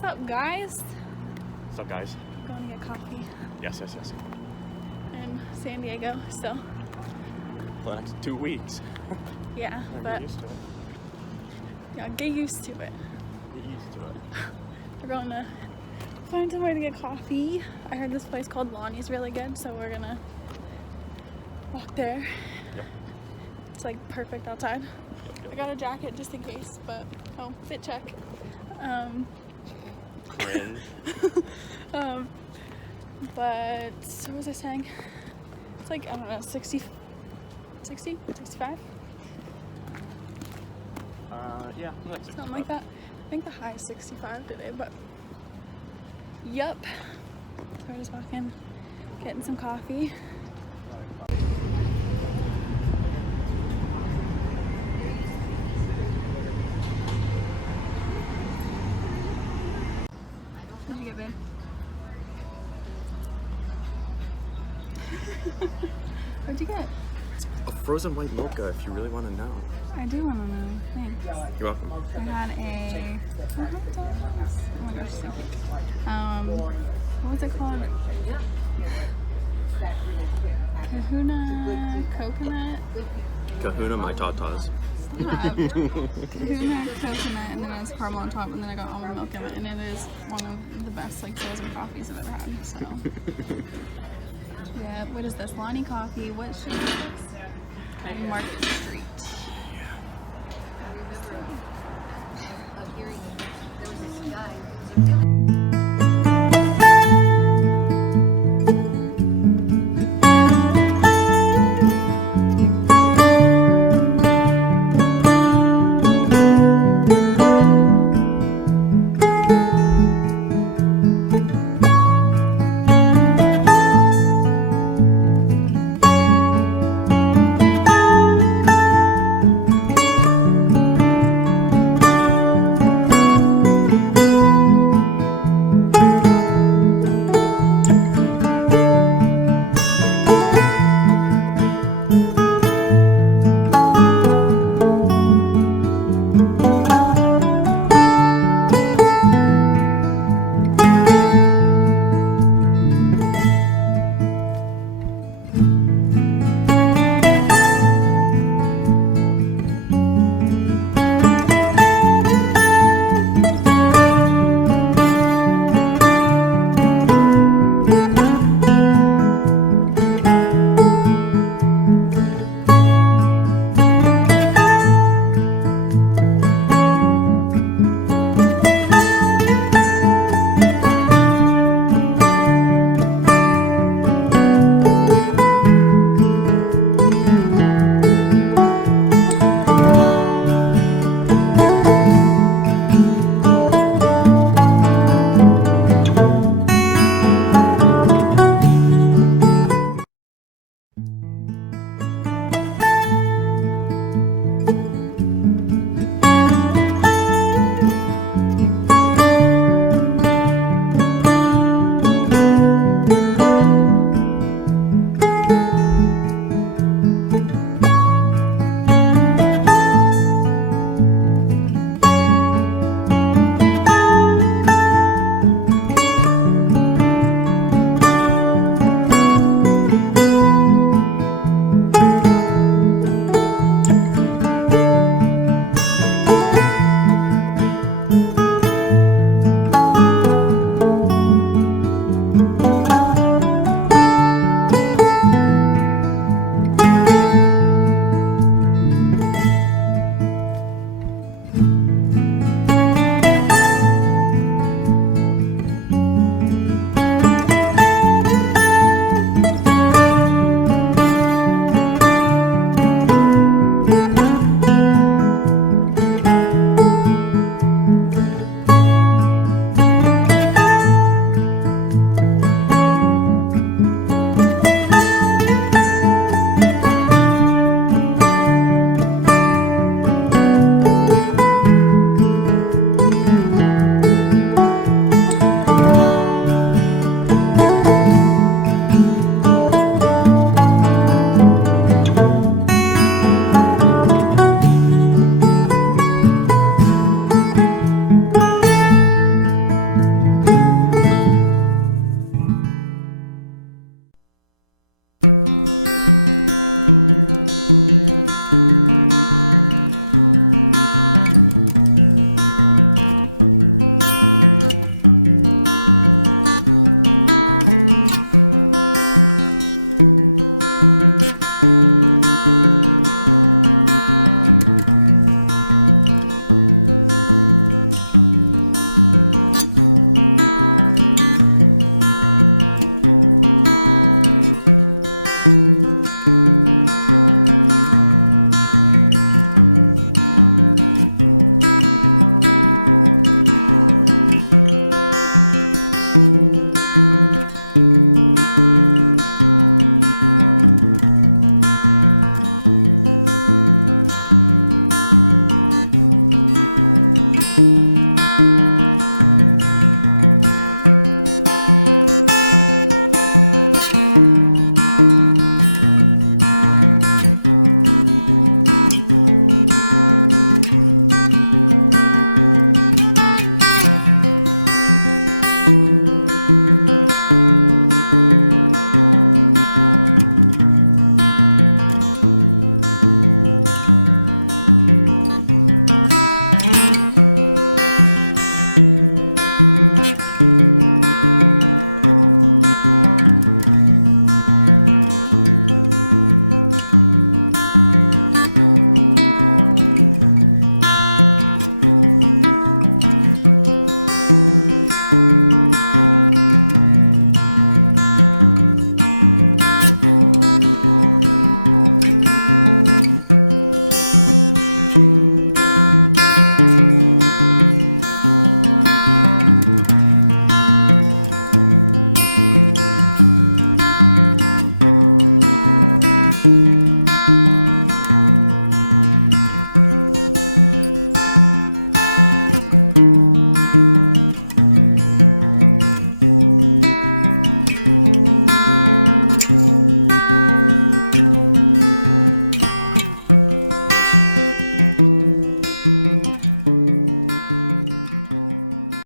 What's up, guys? What's up, guys? I'm going to get coffee Yes. in San Diego still. For the next 2 weeks. Yeah, Get but used to it. yeah, get used to it. Get used to it. We're going to find somewhere to get coffee. I heard this place called Lani's really good, so we're gonna walk there. Yep. It's like perfect outside. Yep. I got a jacket just in case, but oh, fit check. Cringe. But what was I saying? It's like, I don't know, 60, 65? Yeah, like Something like that. I think the high is 65 today, but yup. So we're just walking, getting some coffee. What'd you get, babe? What'd you get? a frozen white mocha if you really want to know. I do want to know. Thanks. You're welcome. I had a hot dogs. Oh my gosh, so cute. What was it called? Kahuna my tatas. Kahuna coconut, and then it has caramel on top, and then I got almond milk in it, and it is one of the best like frozen coffees I've ever had. So yeah, what is this? Lani coffee. What street is this? Market Street. Of hearing there was this guy.